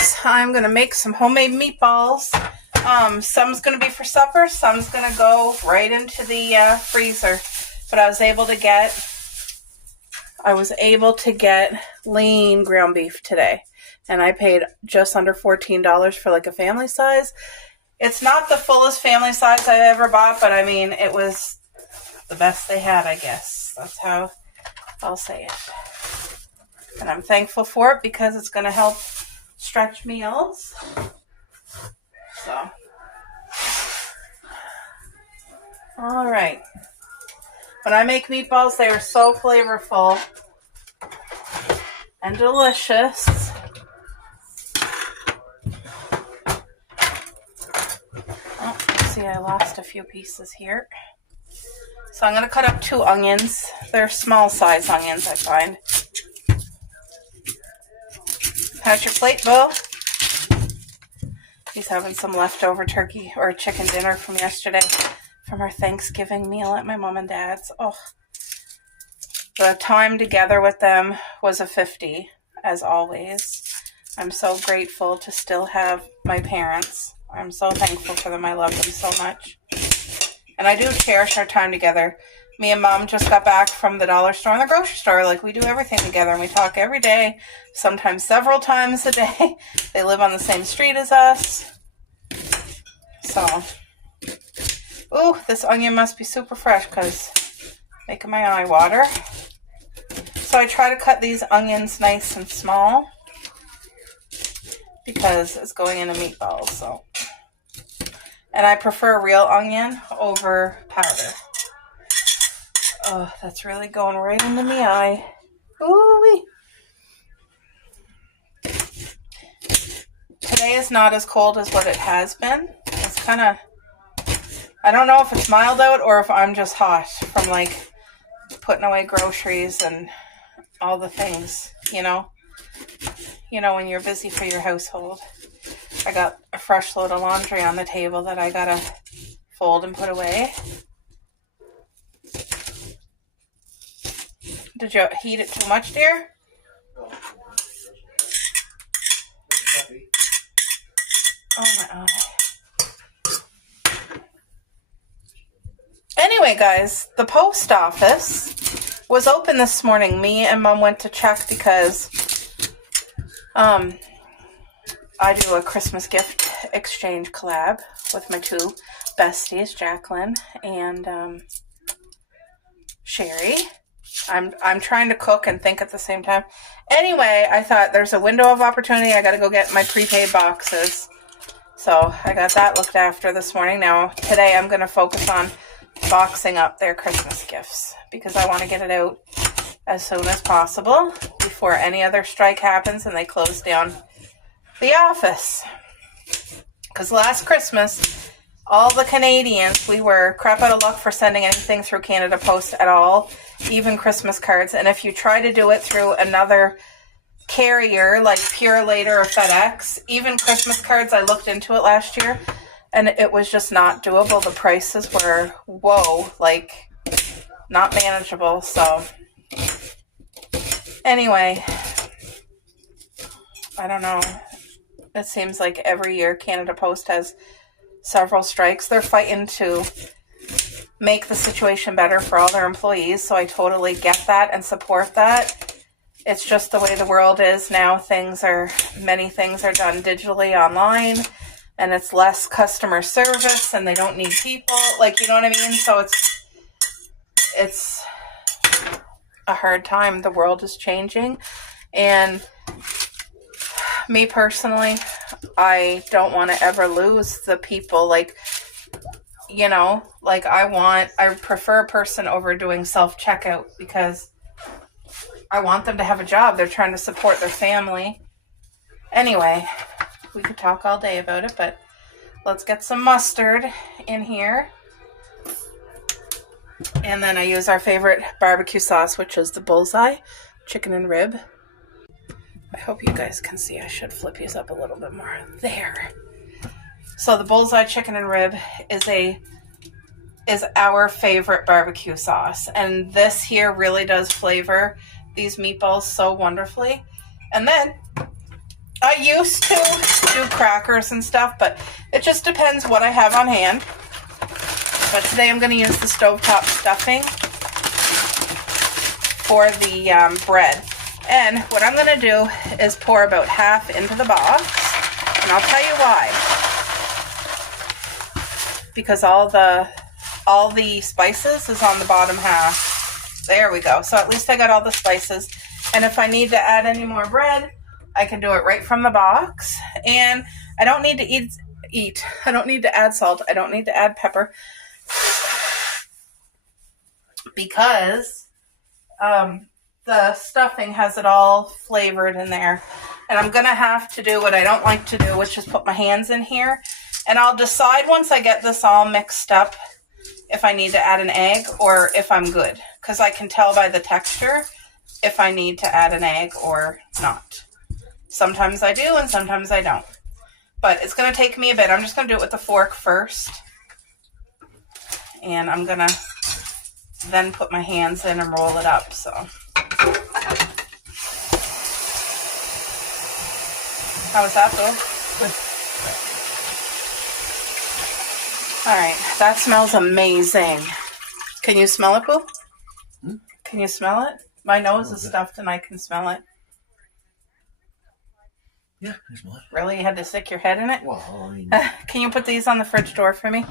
guys, I'm going to make some homemade meatballs. Some's going to be for supper, some's going to go right into the freezer. But I was able to get lean ground beef today. And I paid just under $14 for like a family size. It's not the fullest family size I've ever bought, but I mean, it was the best they had, I guess. That's how I'll say it. And I'm thankful for it because it's going to help stretch meals. So, all right. When I make meatballs, they are so flavorful and delicious. Oh, see, I lost a few pieces here. So I'm going to cut up 2 onions. They're small size onions, I find. How's your plate, Bo? He's having some leftover turkey or chicken dinner from yesterday from our Thanksgiving meal at my mom and dad's. Oh, the time together with them was a 50, as always. I'm so grateful to still have my parents. I'm so thankful for them. I love them so much. And I do cherish our time together. Me and Mom just got back from the dollar store and the grocery store. Like, we do everything together, and we talk every day, sometimes several times a day. They live on the same street as us. So, ooh, this onion must be super fresh because making my eye water. So I try to cut these onions nice and small because it's going into meatballs. So, and I prefer real onion over powder. Oh, that's really going right into my eye. Ooh-wee. Today is not as cold as what it has been. It's kind of, I don't know if it's mild out or if I'm just hot from like putting away groceries and all the things, you know when you're busy for your household. I got a fresh load of laundry on the table that I gotta fold and put away. Did you heat it too much, dear? Oh my eye. Anyway, guys, the post office was open this morning. Me and Mom went to check because I do a Christmas gift exchange collab with my 2 besties, Jacqueline and Sherry. I'm trying to cook and think at the same time. Anyway, I thought there's a window of opportunity. I got to go get my prepaid boxes. So I got that looked after this morning. Now, today I'm going to focus on boxing up their Christmas gifts because I want to get it out as soon as possible before any other strike happens and they close down the office. Because last Christmas, all the Canadians, we were crap out of luck for sending anything through Canada Post at all, even Christmas cards. And if you try to do it through another carrier like Purelator or FedEx, even Christmas cards, I looked into it last year, and it was just not doable. The prices were, whoa, like not manageable. So anyway, I don't know. It seems like every year Canada Post has several strikes. They're fighting to make the situation better for all their employees, so I totally get that and support that. It's just the way the world is now. Many things are done digitally online, and it's less customer service, and they don't need people. Like, you know what I mean? So it's a hard time. The world is changing, and me personally, I don't want to ever lose the people. Like, I prefer a person over doing self-checkout because I want them to have a job. They're trying to support their family. Anyway, we could talk all day about it, but let's get some mustard in here. And then I use our favorite barbecue sauce, which is the Bullseye chicken and rib. I hope you guys can see. I should flip these up a little bit more. There. So the Bullseye chicken and rib is our favorite barbecue sauce. And this here really does flavor these meatballs so wonderfully. And then I used to do crackers and stuff, but it just depends what I have on hand. But today I'm going to use the stovetop stuffing for the bread. And what I'm going to do is pour about half into the box. And I'll tell you why. Because all the spices is on the bottom half. There we go. So at least I got all the spices. And if I need to add any more bread, I can do it right from the box. And I don't need to I don't need to add salt. I don't need to add pepper. Because the stuffing has it all flavored in there. And I'm going to have to do what I don't like to do, which is put my hands in here. And I'll decide once I get this all mixed up if I need to add an egg or if I'm good. Because I can tell by the texture if I need to add an egg or not. Sometimes I do and sometimes I don't. But it's going to take me a bit. I'm just going to do it with the fork first. And I'm going to then put my hands in and roll it up. So, how was that, Bill? Good. All right, that smells amazing. Can you smell it, Boo? Can you smell it? My nose is stuffed and I can smell it. Yeah, I smell it. Really? You had to stick your head in it? Well, I mean... Can you put these on the fridge door for me?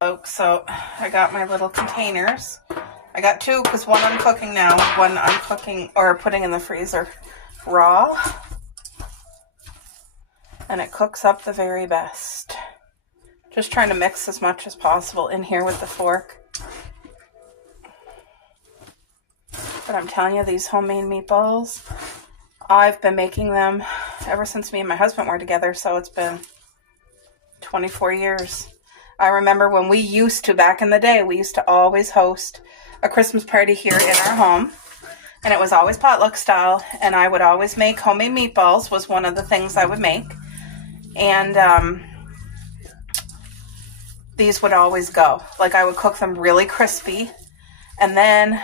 Folks, so I got my little containers. I got two because one I'm cooking now, one I'm cooking or putting in the freezer raw. And it cooks up the very best. Just trying to mix as much as possible in here with the fork. But I'm telling you, these homemade meatballs, I've been making them ever since me and my husband were together, so it's been 24 years. I remember when we used to, back in the day, we used to always host a Christmas party here in our home, and it was always potluck style, and I would always make homemade meatballs, was one of the things I would make, and these would always go. Like, I would cook them really crispy, and then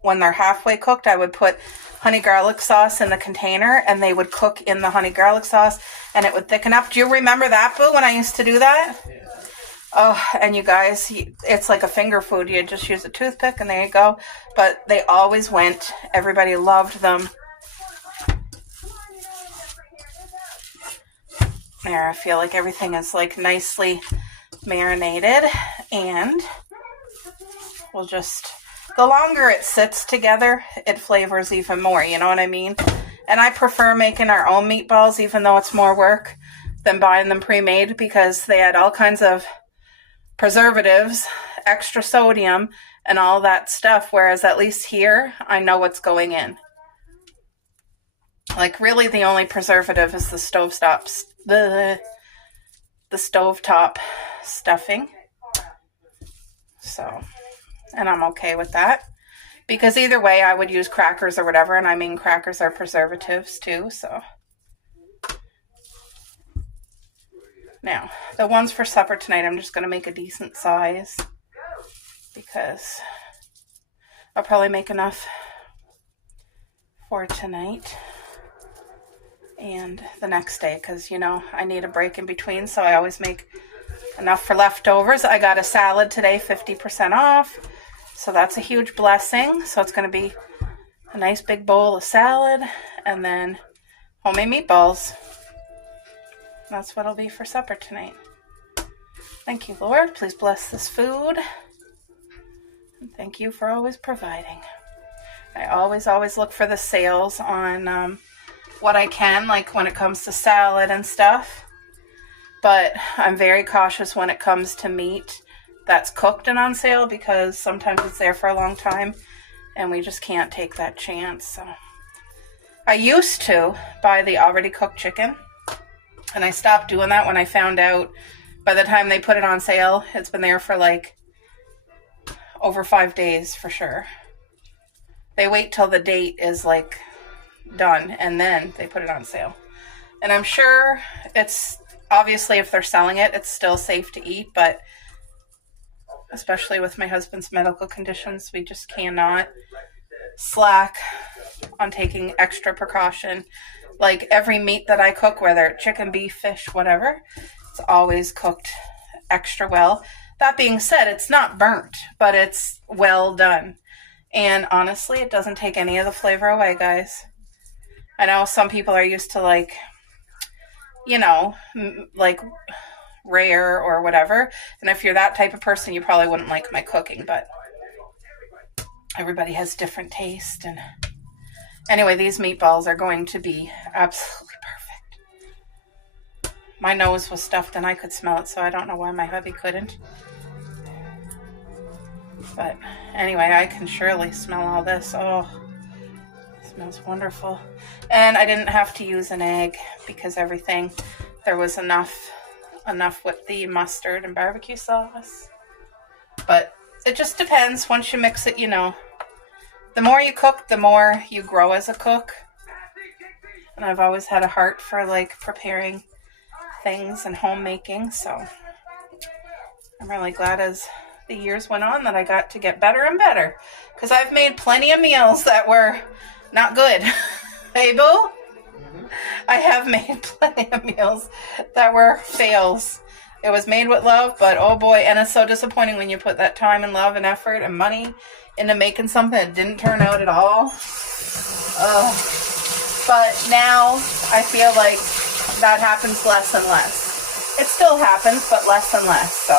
when they're halfway cooked, I would put honey garlic sauce in the container, and they would cook in the honey garlic sauce, and it would thicken up. Do you remember that, Boo, when I used to do that? Yeah. Oh, and you guys, it's like a finger food. You just use a toothpick, and there you go. But they always went. Everybody loved them. There, I feel like everything is like nicely marinated, and we'll just... The longer it sits together, it flavors even more, you know what I mean? And I prefer making our own meatballs, even though it's more work, than buying them pre-made, because they add all kinds of preservatives, extra sodium, and all that stuff, whereas at least here, I know what's going in. Like, really, the only preservative is the stovetop stuffing. So... And I'm okay with that. Because either way, I would use crackers or whatever. And I mean, crackers are preservatives too, so. Now, the ones for supper tonight, I'm just going to make a decent size. Because I'll probably make enough for tonight. And the next day, because, you know, I need a break in between. So I always make enough for leftovers. I got a salad today, 50% off. So that's a huge blessing. So it's going to be a nice big bowl of salad and then homemade meatballs. That's what it'll be for supper tonight. Thank you, Lord. Please bless this food. And thank you for always providing. I always look for the sales on what I can, like when it comes to salad and stuff. But I'm very cautious when it comes to meat that's cooked and on sale, because sometimes it's there for a long time and we just can't take that chance. So I used to buy the already cooked chicken, and I stopped doing that when I found out by the time they put it on sale, it's been there for like over 5 days for sure. They wait till the date is like done and then they put it on sale. And I'm sure it's obviously, if they're selling it, it's still safe to eat, but especially with my husband's medical conditions, we just cannot slack on taking extra precaution Like every meat that I cook, whether it's chicken, beef, fish, whatever, it's always cooked extra well. That being said, it's not burnt, but it's well done. And honestly, it doesn't take any of the flavor away, guys. I know some people are used to like, you know, like rare or whatever. And if you're that type of person, you probably wouldn't like my cooking, but everybody has different taste. And anyway, these meatballs are going to be absolutely perfect. My nose was stuffed and I could smell it, so I don't know why my hubby couldn't. But anyway, I can surely smell all this. Oh, it smells wonderful. And I didn't have to use an egg because everything, there was enough with the mustard and barbecue sauce. But it just depends. Once you mix it, you know, the more you cook, the more you grow as a cook. And I've always had a heart for like preparing things and homemaking, so I'm really glad as the years went on that I got to get better and better, because I've made plenty of meals that were not good. Hey, boo? Mm-hmm. I have made plenty of meals that were fails. It was made with love, but oh boy, and it's so disappointing when you put that time and love and effort and money into making something that didn't turn out at all. But now I feel like that happens less and less. It still happens, but less and less, so.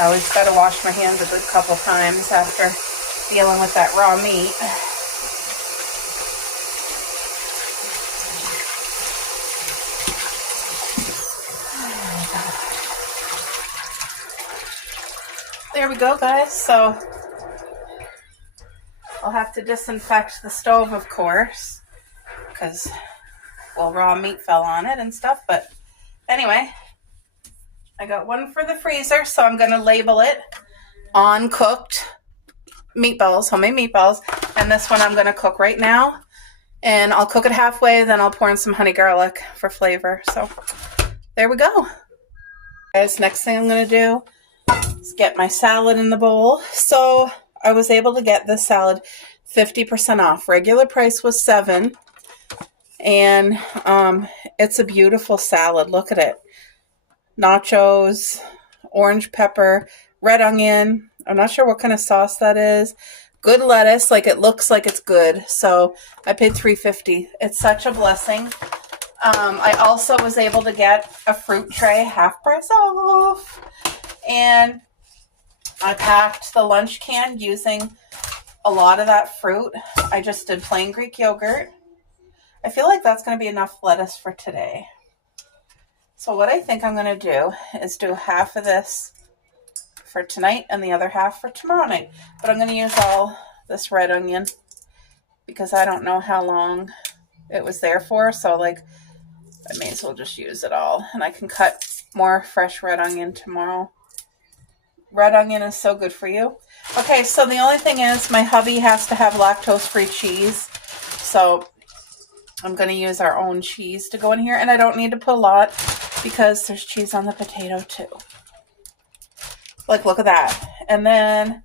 I always got to wash my hands a good couple times after dealing with that raw meat. There we go, guys. So I'll have to disinfect the stove, of course, because, well, raw meat fell on it and stuff. But anyway, I got one for the freezer, so I'm going to label it on-cooked meatballs, homemade meatballs. And this one I'm going to cook right now. And I'll cook it halfway, then I'll pour in some honey garlic for flavor. So there we go. Guys, next thing I'm going to do is get my salad in the bowl. So I was able to get this salad 50% off. Regular price was $7. And it's a beautiful salad. Look at it. Nachos, orange pepper, red onion. I'm not sure what kind of sauce that is. Good lettuce, like it looks like it's good. So I paid $3.50. It's such a blessing. I also was able to get a fruit tray, half price off. And I packed the lunch can using a lot of that fruit. I just did plain Greek yogurt. I feel like that's going to be enough lettuce for today. So what I think I'm going to do is do half of this for tonight and the other half for tomorrow night. But I'm going to use all this red onion because I don't know how long it was there for. So like I may as well just use it all. And I can cut more fresh red onion tomorrow. Red onion is so good for you. Okay, so the only thing is my hubby has to have lactose-free cheese. So I'm going to use our own cheese to go in here. And I don't need to put a lot because there's cheese on the potato too. Like, look at that. And then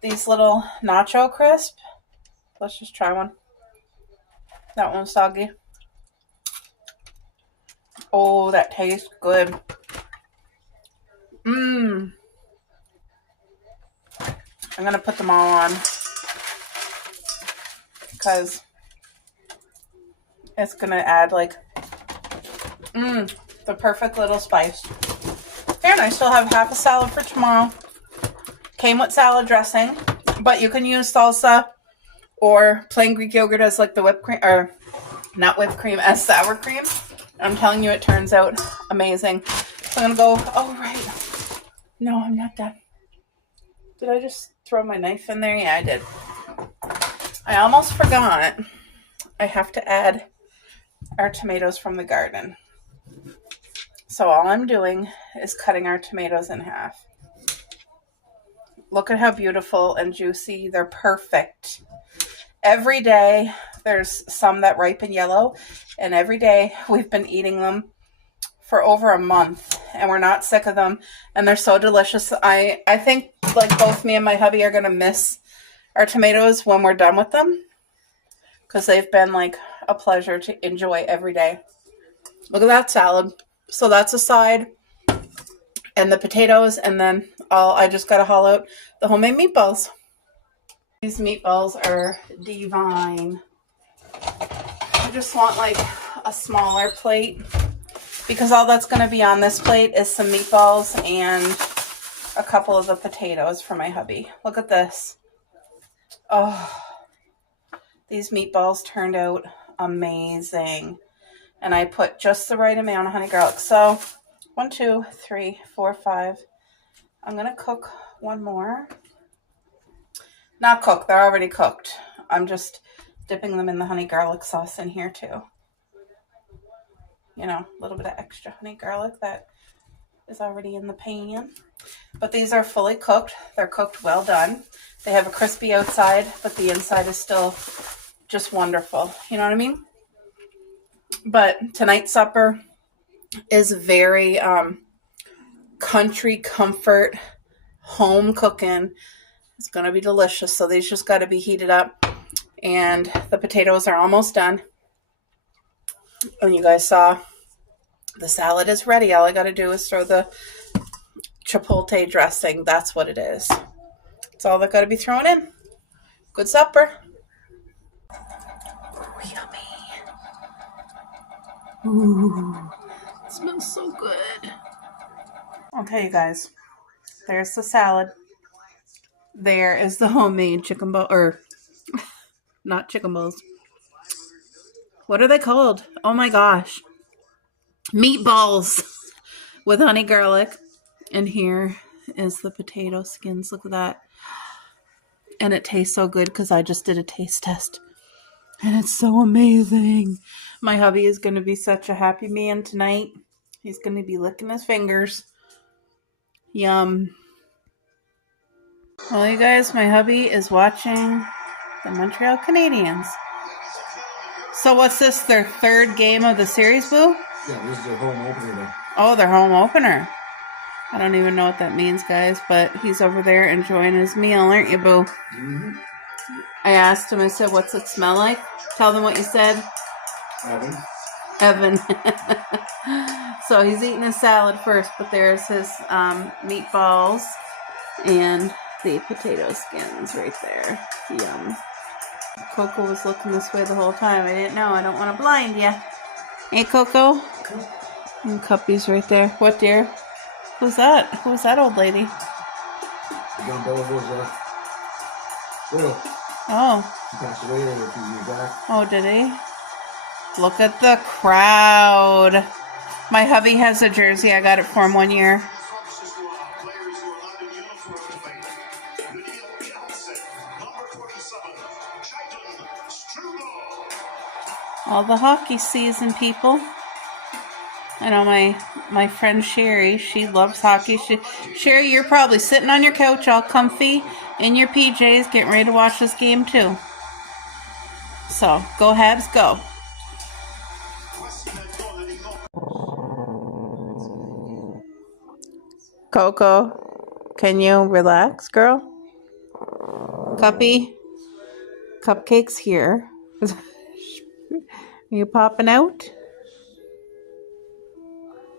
these little nacho crisp. Let's just try one. That one's soggy. Oh, that tastes good. Mmm. I'm going to put them all on because it's going to add like the perfect little spice. And I still have half a salad for tomorrow. Came with salad dressing, but you can use salsa or plain Greek yogurt as like the whipped cream, or not whipped cream, as sour cream. I'm telling you, it turns out amazing. So I'm going to go, oh, right. No, I'm not done. Did I just throw my knife in there? Yeah, I did. I almost forgot. I have to add our tomatoes from the garden. So all I'm doing is cutting our tomatoes in half. Look at how beautiful and juicy. They're perfect. Every day there's some that ripen yellow, and every day we've been eating them for over a month, and we're not sick of them, and they're so delicious. I think like both me and my hubby are going to miss our tomatoes when we're done with them. because they've been like a pleasure to enjoy every day. Look at that salad. So that's a side, and the potatoes, and then I just got to haul out the homemade meatballs. These meatballs are divine. I just want like a smaller plate because all that's going to be on this plate is some meatballs and a couple of the potatoes for my hubby. Look at this. Oh, these meatballs turned out amazing. And I put just the right amount of honey garlic. So 1, 2, 3, 4, 5. I'm going to cook one more. Not cook, they're already cooked. I'm just dipping them in the honey garlic sauce in here too. You know, a little bit of extra honey garlic that is already in the pan. But these are fully cooked. They're cooked well done. They have a crispy outside, but the inside is still just wonderful. You know what I mean? But tonight's supper is very country comfort, home cooking. It's going to be delicious. So these just got to be heated up. And the potatoes are almost done. And you guys saw the salad is ready. All I got to do is throw the chipotle dressing. That's what it is. That's all that got to be thrown in. Good supper. Ooh, yummy. Ooh, it smells so good. Okay, you guys. There's the salad. There is the homemade chicken ball, or not chicken balls. What are they called? Oh my gosh. Meatballs with honey garlic. And here is the potato skins. Look at that. And it tastes so good because I just did a taste test. And it's so amazing. My hubby is going to be such a happy man tonight. He's going to be licking his fingers. Yum. Well, you guys, my hubby is watching the Montreal Canadiens. So what's this, their third game of the series, Boo? Yeah, this is their home opener. Oh, their home opener. I don't even know what that means, guys, but he's over there enjoying his meal, aren't you, Boo? Mm-hmm. I asked him, I said, what's it smell like? Tell them what you said. Evan. So he's eating his salad first, but there's his meatballs and the potato skins right there. Yum. Coco was looking this way the whole time. I didn't know. I don't want to blind you. Hey, Coco. And Cuppy's right there. What, dear? Who's that? Who's that old lady? John Bella was widow. Oh. He passed away a few years back. Oh, did he? Look at the crowd. My hubby has a jersey. I got it for him one year. All the hockey season, people. I know my friend Sherry, she loves hockey. Sherry, you're probably sitting on your couch all comfy in your PJs getting ready to watch this game too. So, go Habs, go. Coco, can you relax, girl? Cuppy, Cupcake's here. Are you popping out?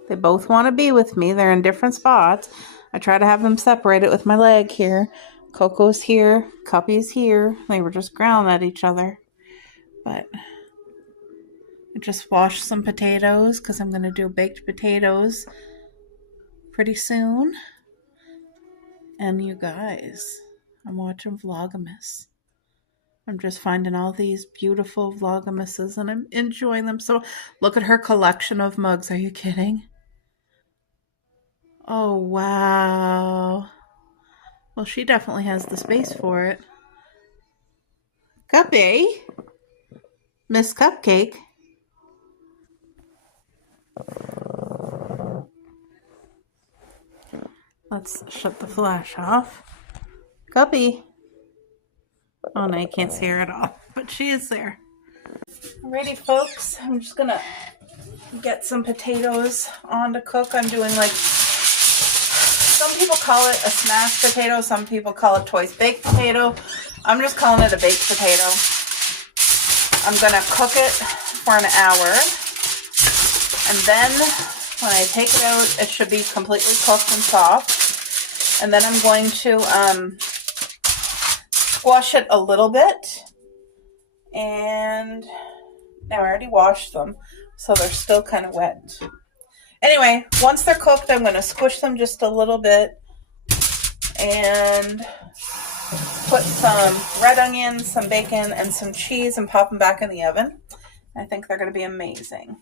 They both want to be with me. They're in different spots. I try to have them separated with my leg here. Coco's here. Cuppy's here. They were just growling at each other. But I just washed some potatoes because I'm going to do baked potatoes pretty soon. And you guys, I'm watching Vlogmas. I'm just finding all these beautiful Vlogmases and I'm enjoying them. So look at her collection of mugs. Are you kidding? Oh, wow. Well, she definitely has the space for it. Cuppy? Miss Cupcake? Let's shut the flash off. Cuppy? Oh, no, you can't see her at all. But she is there. Alrighty, folks. I'm just going to get some potatoes on to cook. I'm doing like... Some people call it a smashed potato. Some people call it twice baked potato. I'm just calling it a baked potato. I'm going to cook it for an hour. And then when I take it out, it should be completely cooked and soft. And then I'm going to squash it a little bit. And now I already washed them, so they're still kind of wet. Anyway, once they're cooked, I'm going to squish them just a little bit and put some red onions, some bacon, and some cheese and pop them back in the oven. I think they're going to be amazing.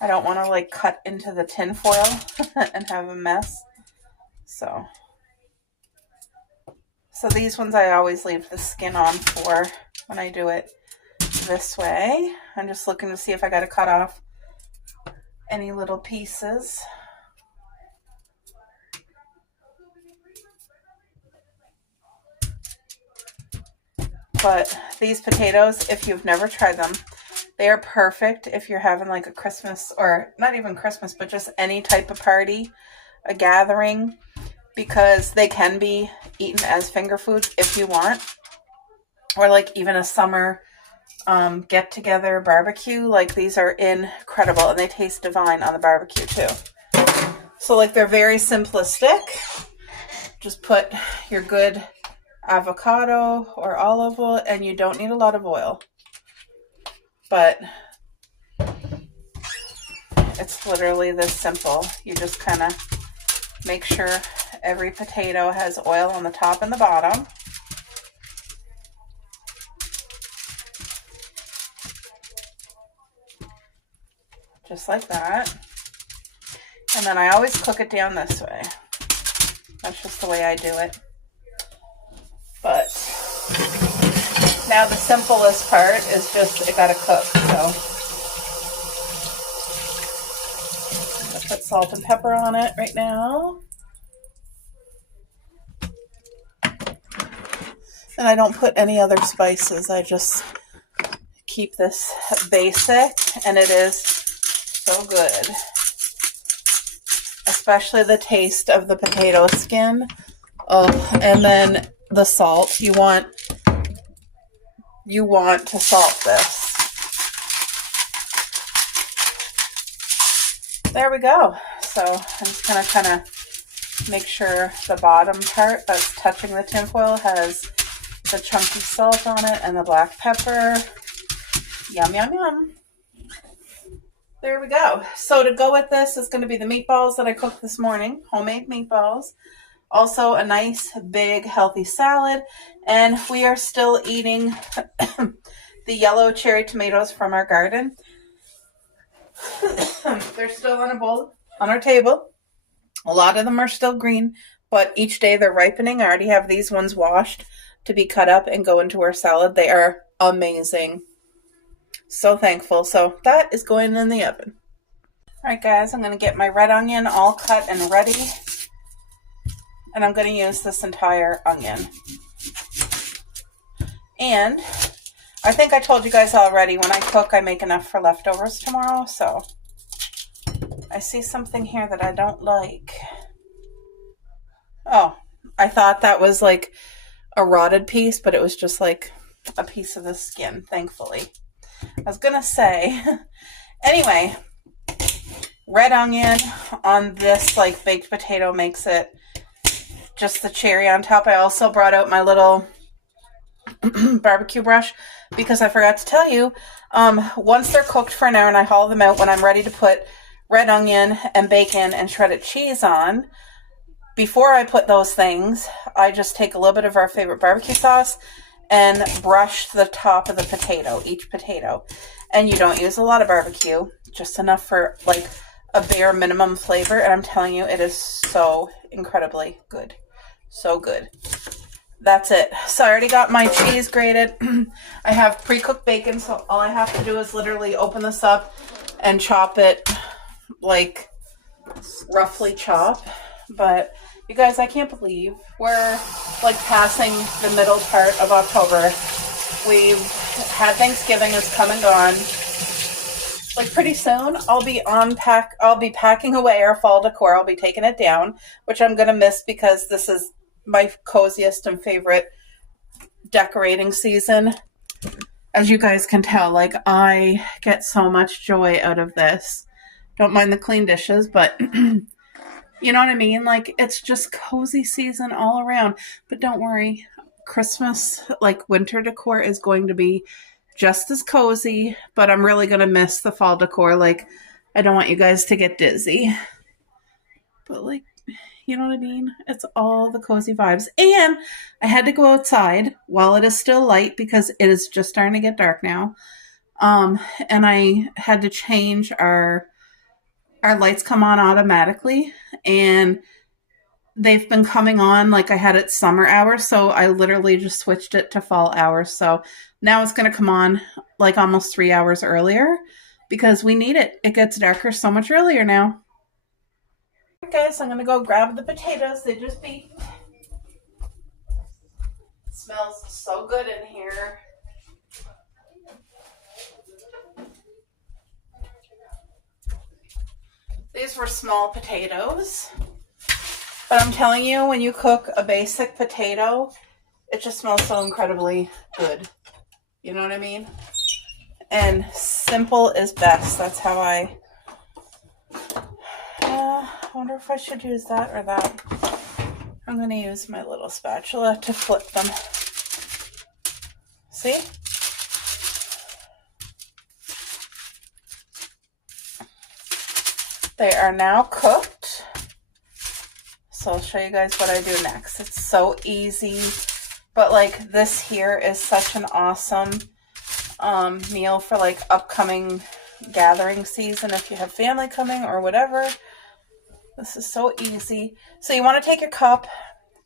I don't want to like cut into the tin foil and have a mess. So these ones I always leave the skin on for when I do it this way. I'm just looking to see if I got to cut off any little pieces. But these potatoes, if you've never tried them, they are perfect if you're having like a Christmas, or not even Christmas, but just any type of party, a gathering, because they can be eaten as finger foods if you want, or like even a summer get together barbecue. Like these are incredible and they taste divine on the barbecue too. So like they're very simplistic. Just put your good avocado or olive oil, and you don't need a lot of oil, but it's literally this simple. You just kind of make sure every potato has oil on the top and the bottom. Just like that. And then I always cook it down this way. That's just the way I do it. But now the simplest part is just it gotta cook. So I'm gonna put salt and pepper on it right now. And I don't put any other spices. I just keep this basic, and it is so good. Especially the taste of the potato skin. Oh, and then the salt. You want to salt this. There we go. So I'm just gonna kind of make sure the bottom part that's touching the tinfoil has the chunky salt on it and the black pepper. Yum, yum, yum. There we go. So to go with this is going to be the meatballs that I cooked this morning. Homemade meatballs. Also a nice, big, healthy salad. And we are still eating the yellow cherry tomatoes from our garden. They're still on a bowl on our table. A lot of them are still green, but each day they're ripening. I already have these ones washed to be cut up and go into our salad. They are amazing. So thankful. So that is going in the oven. All right, guys, I'm going to get my red onion all cut and ready. And I'm going to use this entire onion. And I think I told you guys already, when I cook, I make enough for leftovers tomorrow. So I see something here that I don't like. Oh, I thought that was like a rotted piece, but it was just like a piece of the skin, thankfully. I was going to say, anyway, red onion on this like baked potato makes it just the cherry on top. I also brought out my little barbecue brush because I forgot to tell you, once they're cooked for an hour and I haul them out, when I'm ready to put red onion and bacon and shredded cheese on, before I put those things, I just take a little bit of our favorite barbecue sauce and brush the top of the potato, each potato. And you don't use a lot of barbecue, just enough for like a bare minimum flavor. And I'm telling you, it is so incredibly good. So good. That's it. So I already got my cheese grated. I have pre-cooked bacon, so all I have to do is literally open this up and chop it, like roughly chop. But you guys, I can't believe we're like passing the middle part of October. We've had Thanksgiving, it's come and gone. Like pretty soon I'll be packing away our fall decor. I'll be taking it down, which I'm going to miss because this is my coziest and favorite decorating season. As you guys can tell, like, I get so much joy out of this. Don't mind the clean dishes, but you know what I mean? Like, it's just cozy season all around. But don't worry, Christmas, like winter decor, is going to be just as cozy, but I'm really going to miss the fall decor. Like, I don't want you guys to get dizzy. But, like, you know what I mean? It's all the cozy vibes. And I had to go outside while it is still light because it is just starting to get dark now. And I had to change our lights come on automatically, and they've been coming on like I had it summer hours, so I literally just switched it to fall hours. So now it's going to come on like almost 3 hours earlier because we need it. It gets darker so much earlier now. Okay, guys, I'm going to go grab the potatoes. They just beat. It smells so good in here. These were small potatoes. But I'm telling you, when you cook a basic potato, it just smells so incredibly good. You know what I mean? And simple is best. That's how I wonder if I should use that or that. I'm going to use my little spatula to flip them. See? They are now cooked. So I'll show you guys what I do next. It's so easy. But like this here is such an awesome meal for like upcoming gathering season if you have family coming or whatever. This is so easy. So you want to take your cup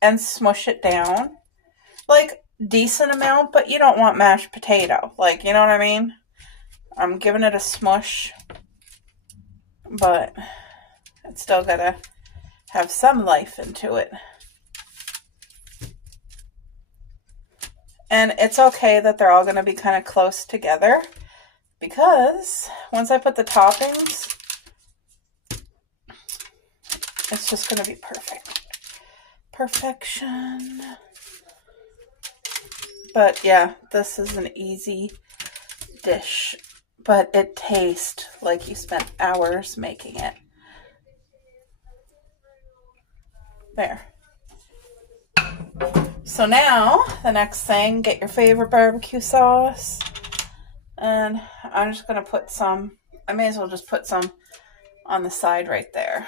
and smush it down. Like decent amount, but you don't want mashed potato. Like, you know what I mean? I'm giving it a smush, but it's still gotta have some life into it. And it's okay that they're all going to be kind of close together because once I put the toppings, it's just going to be perfect. Perfection. But yeah, this is an easy dish, but it tastes like you spent hours making it. There. So now, the next thing, get your favorite barbecue sauce. And I'm just going to put some, I may as well just put some on the side right there.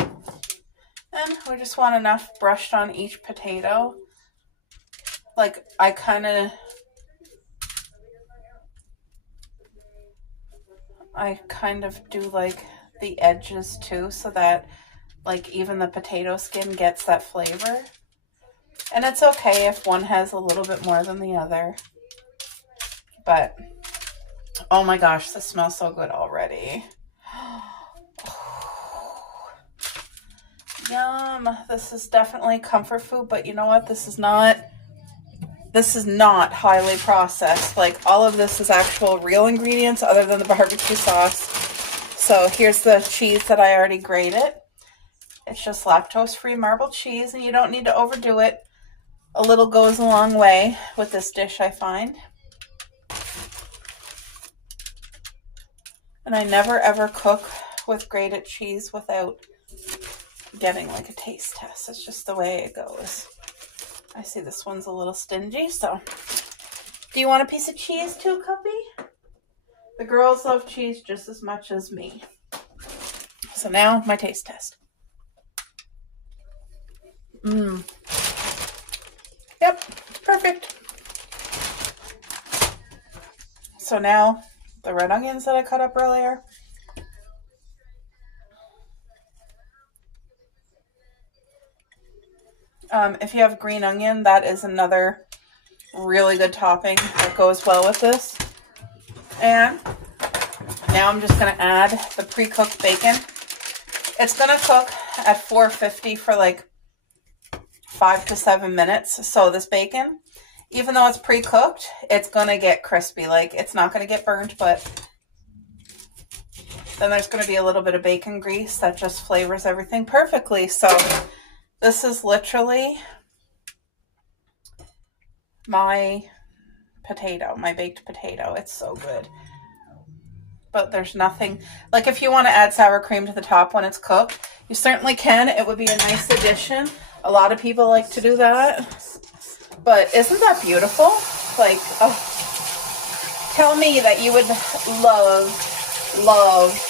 And we just want enough brushed on each potato. Like, I kind of do like the edges too, so that like even the potato skin gets that flavor. And it's okay if one has a little bit more than the other. But, oh my gosh, this smells so good already. Yum. This is definitely comfort food, but you know what? This is not highly processed. Like, all of this is actual real ingredients other than the barbecue sauce. So here's the cheese that I already grated. It's just lactose-free marbled cheese, and you don't need to overdo it. A little goes a long way with this dish, I find. And I never ever cook with grated cheese without getting like a taste test. It's just the way it goes. I see this one's a little stingy, so. Do you want a piece of cheese too, Cuppy? The girls love cheese just as much as me. So now, my taste test. Yep, perfect. So now, the red onions that I cut up earlier. If you have green onion, that is another really good topping that goes well with this. And now I'm just going to add the pre-cooked bacon. It's going to cook at 450 for like 5 to 7 minutes. So this bacon, even though it's pre-cooked, it's going to get crispy. Like, it's not going to get burnt, but Then there's going to be a little bit of bacon grease that just flavors everything perfectly. So this is literally my potato, my baked potato. It's so good. But there's nothing, like if you want to add sour cream to the top when it's cooked, you certainly can. It would be a nice addition. A lot of people like to do that. But isn't that beautiful? Like, oh, tell me that you would love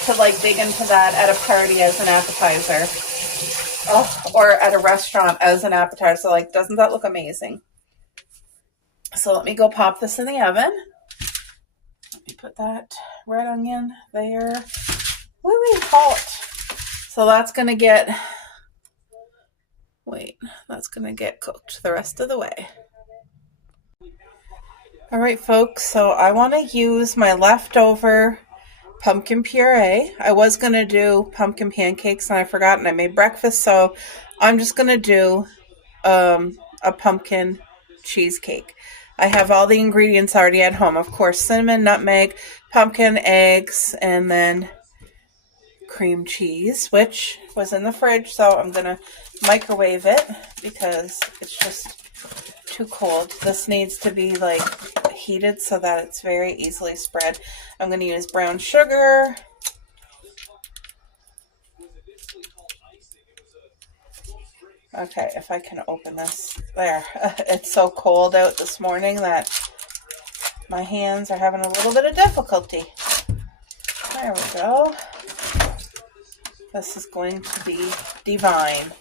to like dig into that at a party as an appetizer. Oh, or at a restaurant as an appetizer. Like, doesn't that look amazing? So let me go pop this in the oven. Let me put that red onion there. Woo-wee, hot. So that's going to get, that's going to get cooked the rest of the way. All right, folks, so I want to use my leftover pumpkin puree. I was going to do pumpkin pancakes and I forgot, and I made breakfast, so I'm just going to do a pumpkin cheesecake. I have all the ingredients already at home. Of course, cinnamon, nutmeg, pumpkin, eggs, and then cream cheese, which was in the fridge, so I'm going to microwave it because it's just too cold. This needs to be like heated so that it's very easily spread. I'm going to use brown sugar. Okay, if I can open this. There. It's so cold out this morning that my hands are having a little bit of difficulty. There we go. This is going to be divine.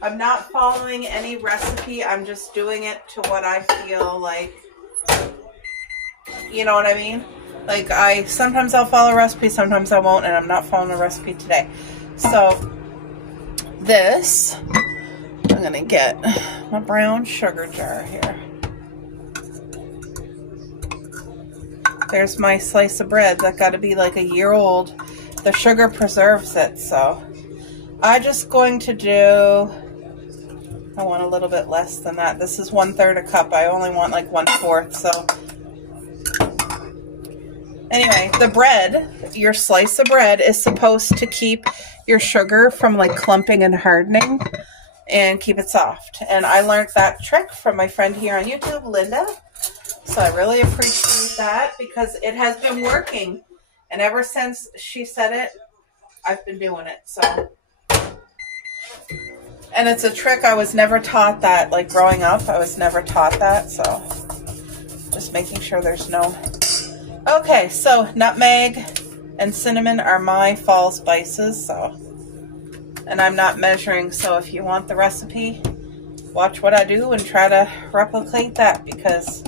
I'm not following any recipe. I'm just doing it to what I feel like. You know what I mean? Like, sometimes I'll follow a recipe, sometimes I won't, and I'm not following a recipe today. So, this, I'm going to get my brown sugar jar here. There's my slice of bread that got to be like a year old. The sugar preserves it, so I'm just going to do, I want a little bit less than that. This is 1/3 a cup. I only want like 1/4, so. Anyway, the bread, your slice of bread is supposed to keep your sugar from like clumping and hardening and keep it soft. And I learned that trick from my friend here on YouTube, Linda. So I really appreciate that because it has been working. And ever since she said it, I've been doing it. So, and it's a trick I was never taught that, like growing up, I was never taught that. So just making sure there's no. Okay, so nutmeg and cinnamon are my fall spices. So, and I'm not measuring. So if you want the recipe, watch what I do and try to replicate that because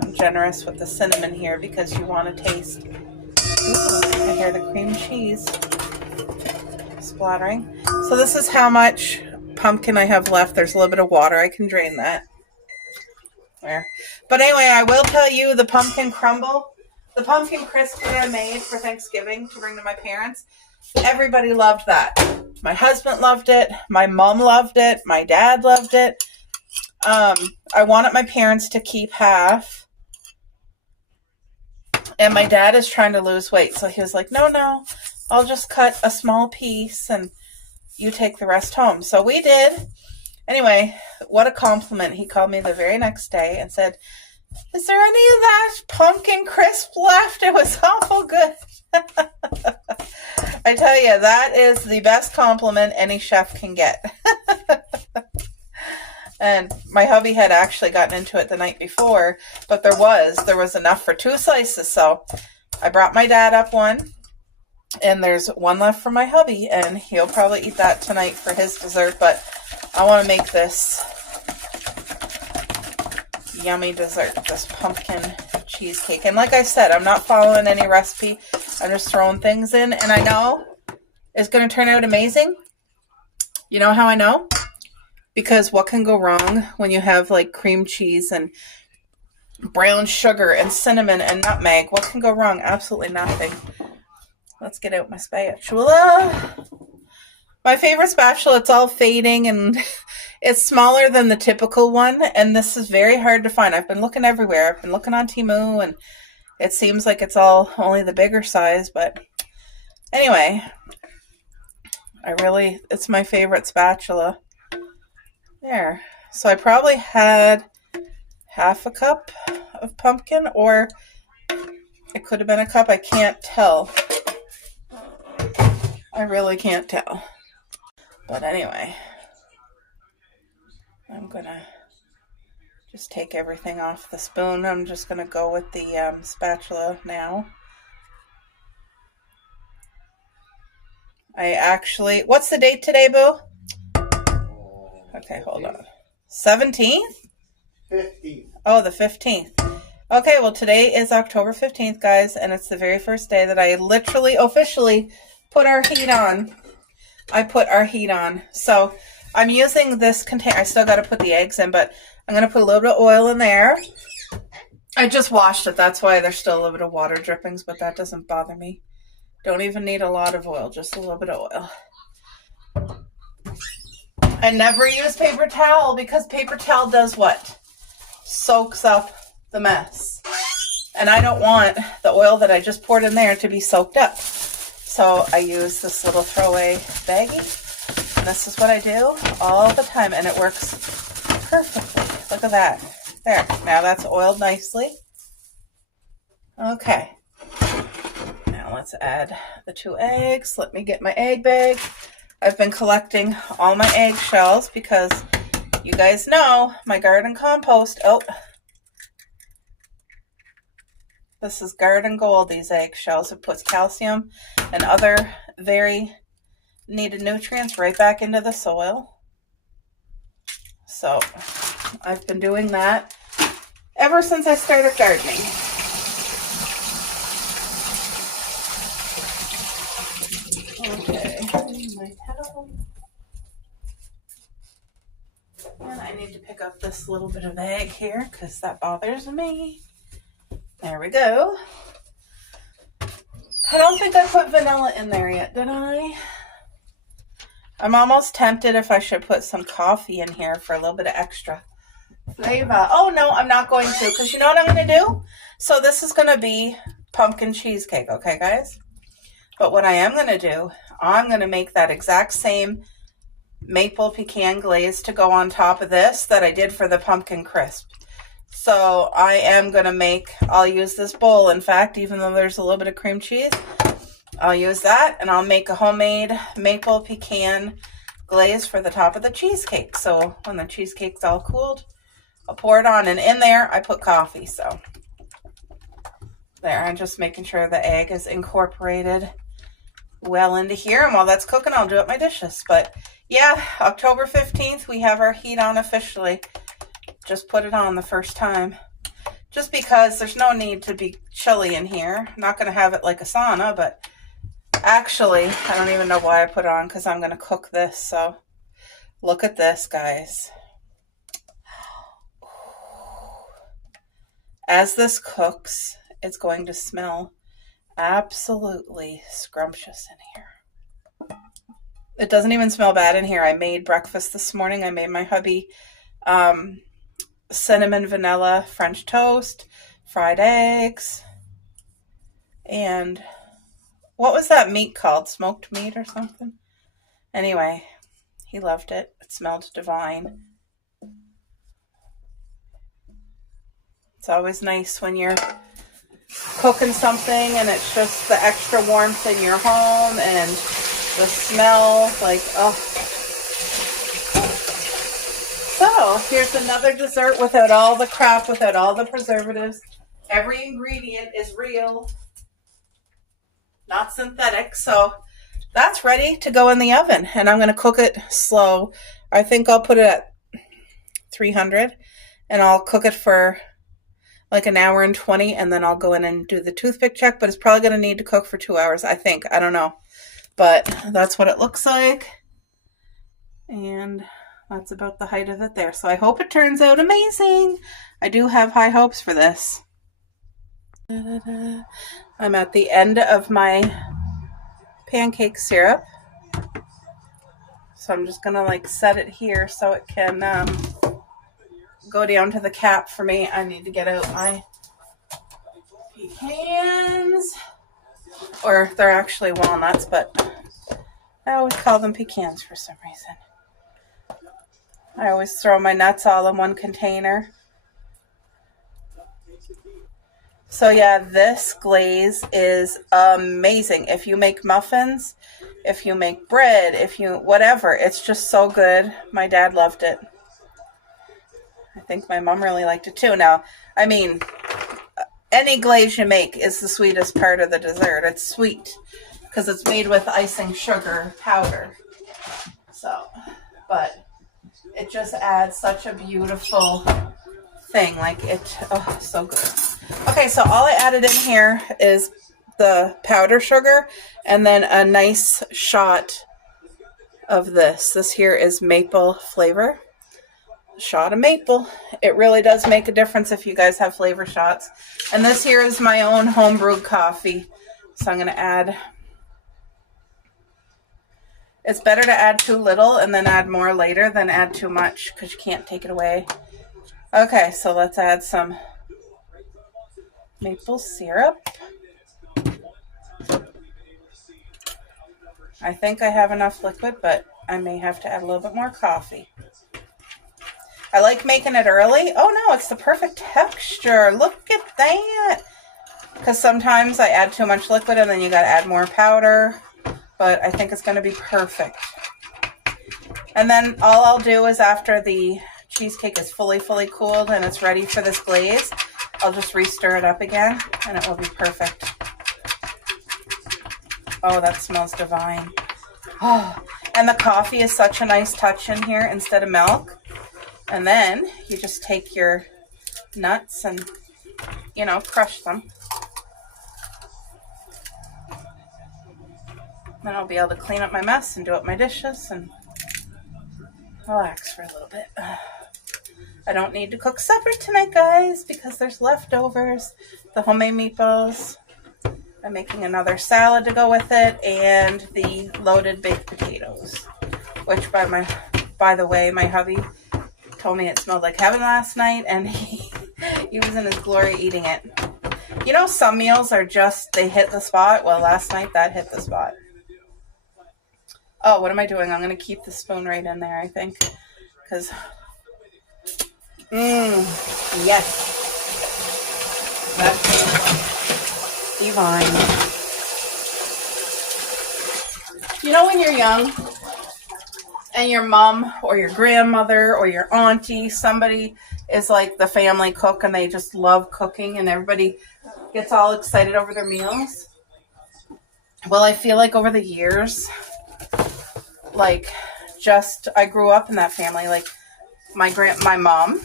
I'm generous with the cinnamon here because you want to taste. Ooh, I hear the cream cheese splattering. So this is how much pumpkin I have left. There's a little bit of water. I can drain that. There. But anyway, I will tell you the pumpkin crumble, the pumpkin crisp that I made for Thanksgiving to bring to my parents. Everybody loved that. My husband loved it. My mom loved it. My dad loved it. I wanted my parents to keep half. And my dad is trying to lose weight. So he was like, no, I'll just cut a small piece and you take the rest home. So we did. Anyway, what a compliment. He called me the very next day and said, is there any of that pumpkin crisp left? It was awful good. I tell you, that is the best compliment any chef can get. And my hubby had actually gotten into it the night before, but there was enough for 2 slices. So I brought my dad up one, and there's one left for my hubby, and he'll probably eat that tonight for his dessert. But I want to make this yummy dessert, this pumpkin cheesecake. And like I said, I'm not following any recipe. I'm just throwing things in, and I know it's going to turn out amazing. You know how I know? Because what can go wrong when you have like cream cheese and brown sugar and cinnamon and nutmeg? What can go wrong? Absolutely nothing. Let's get out my spatula. My favorite spatula, it's all fading and it's smaller than the typical one. And this is very hard to find. I've been looking everywhere. I've been looking on Temu and It seems like it's all only the bigger size, but anyway, it's my favorite spatula. There. So I probably had half a cup of pumpkin, or it could have been a cup. I can't tell. I really can't tell. But anyway, I'm going to just take everything off the spoon. I'm just going to go with the spatula now. What's the date today, Boo? Okay, hold on. 17th? 15th. Oh, the 15th. Okay, well, today is October 15th, guys, and it's the very first day that I literally, officially put our heat on. I put our heat on. So I'm using this container. I still got to put the eggs in, but I'm going to put a little bit of oil in there. I just washed it. That's why there's still a little bit of water drippings, but that doesn't bother me. Don't even need a lot of oil, just a little bit of oil. I never use paper towel because paper towel does what? Soaks up the mess. And I don't want the oil that I just poured in there to be soaked up. So I use this little throwaway baggie. And this is what I do all the time. And it works perfectly. Look at that. There. Now that's oiled nicely. Okay. Now let's add the 2 eggs. Let me get my egg bag. I've been collecting all my eggshells because you guys know my garden compost. Oh, this is Garden Gold, these eggshells. It puts calcium and other very needed nutrients right back into the soil. So I've been doing that ever since I started gardening. Okay, my towel. And I need to pick up this little bit of egg here because that bothers me. There we go. I don't think I put vanilla in there yet, did I? I'm almost tempted if I should put some coffee in here for a little bit of extra flavor. Oh, no, I'm not going to, because you know what I'm going to do? So this is going to be pumpkin cheesecake, okay, guys? But what I am going to do, I'm going to make that exact same maple pecan glaze to go on top of this that I did for the pumpkin crisp. So I am going to I'll use this bowl, in fact, even though there's a little bit of cream cheese, I'll use that, and I'll make a homemade maple pecan glaze for the top of the cheesecake. So when the cheesecake's all cooled, I'll pour it on, and in there I put coffee. So there, I'm just making sure the egg is incorporated well into here, and while that's cooking, I'll do up my dishes. But yeah, October 15th, we have our heat on officially. Just put it on the first time. Just because there's no need to be chilly in here. I'm not going to have it like a sauna, but actually, I don't even know why I put it on because I'm going to cook this. So look at this, guys. As this cooks, it's going to smell absolutely scrumptious in here. It doesn't even smell bad in here. I made breakfast this morning. I made my hubby cinnamon vanilla French toast, fried eggs, and what was that meat called? Smoked meat or something? Anyway, he loved it. It smelled divine. It's always nice when you're cooking something and it's just the extra warmth in your home and the smell, like, oh. So here's another dessert without all the crap, without all the preservatives. Every ingredient is real, not synthetic. So that's ready to go in the oven, and I'm going to cook it slow. I think I'll put it at 300 and I'll cook it for like an hour and 20, and then I'll go in and do the toothpick check, but it's probably going to need to cook for 2 hours, I think. I don't know, but that's what it looks like, and that's about the height of it there. So I hope it turns out amazing. I do have high hopes for this. I'm at the end of my pancake syrup, so I'm just going to like set it here so it can go down to the cap for me. I need to get out my pecans, or they're actually walnuts, but I always call them pecans for some reason. I always throw my nuts all in one container. So yeah, this glaze is amazing. If you make muffins, if you make bread, if you, whatever, it's just so good. My dad loved it. I think my mom really liked it too. Now, I mean, any glaze you make is the sweetest part of the dessert. It's sweet because it's made with icing sugar powder. So, but it just adds such a beautiful thing. Like it, oh, so good. Okay, so all I added in here is the powder sugar and then a nice shot of this. This here is maple flavor. Shot of maple. It really does make a difference if you guys have flavor shots. And this here is my own homebrewed coffee. So I'm going to add, it's better to add too little and then add more later than add too much because you can't take it away. Okay, so let's add some maple syrup. I think I have enough liquid, but I may have to add a little bit more coffee. I like making it early. Oh no, it's the perfect texture. Look at that. Because sometimes I add too much liquid and then you got to add more powder. But I think it's going to be perfect. And then all I'll do is after the cheesecake is fully cooled and it's ready for this glaze, I'll just re-stir it up again and it will be perfect. Oh, that smells divine. Oh, and the coffee is such a nice touch in here instead of milk. And then you just take your nuts and, you know, crush them. Then I'll be able to clean up my mess and do up my dishes and relax for a little bit. I don't need to cook supper tonight, guys, because there's leftovers. The homemade meatballs. I'm making another salad to go with it and the loaded baked potatoes. Which, by the way, my hubby told me it smelled like heaven last night and he was in his glory eating it. You know, some meals are just, they hit the spot. Well, last night that hit the spot. Oh, what am I doing? I'm going to keep the spoon right in there, I think. Because, yes. That's divine. You know when you're young and your mom or your grandmother or your auntie, somebody is like the family cook and they just love cooking and everybody gets all excited over their meals? Well, I feel like over the years, like, just, I grew up in that family. Like, my mom,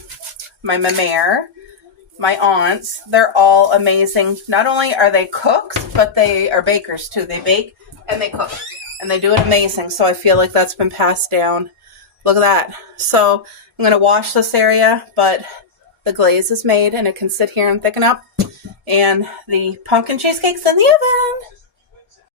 my mère, my aunts, they're all amazing. Not only are they cooks, but they are bakers, too. They bake and they cook. And they do it amazing. So I feel like that's been passed down. Look at that. So I'm going to wash this area, but the glaze is made, and it can sit here and thicken up. And the pumpkin cheesecake's in the oven.